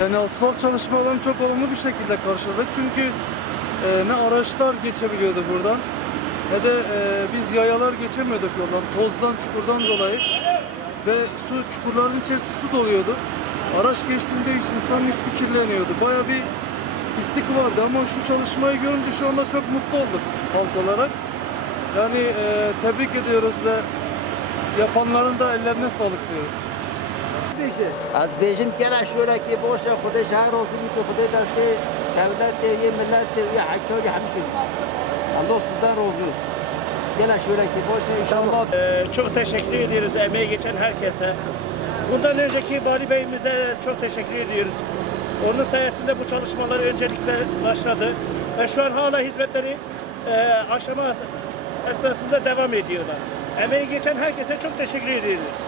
Yani asfalt çalışmalarını çok olumlu bir şekilde karşıladık. Çünkü e, ne araçlar geçebiliyordu buradan ne de e, biz yayalar geçemiyorduk yoldan. Tozdan, çukurdan dolayı. Ve su çukurların içerisi su doluyordu. Araç geçtiğinde insanın üstü kirleniyordu. Baya bir pislik vardı ama şu çalışmayı görünce şu anda çok mutlu olduk halk olarak. Yani e, tebrik ediyoruz ve yapanların da ellerine sağlık diyoruz. از بیشتر کلا شوره که باشه خودش هر روزی که خودش دست دولت یه ملت یه حکای همین Allah sizden razı olsun. Gel şöyle ki boşa inşallah. Ee, çok teşekkür ediyoruz emeği geçen herkese. Bundan önceki Vali Bey'imize çok teşekkür ediyoruz. Onun sayesinde bu çalışmalar öncelikle başladı ve şu an hala hizmetleri e, aşama esnasında devam ediyorlar. Emeği geçen herkese çok teşekkür ediyoruz.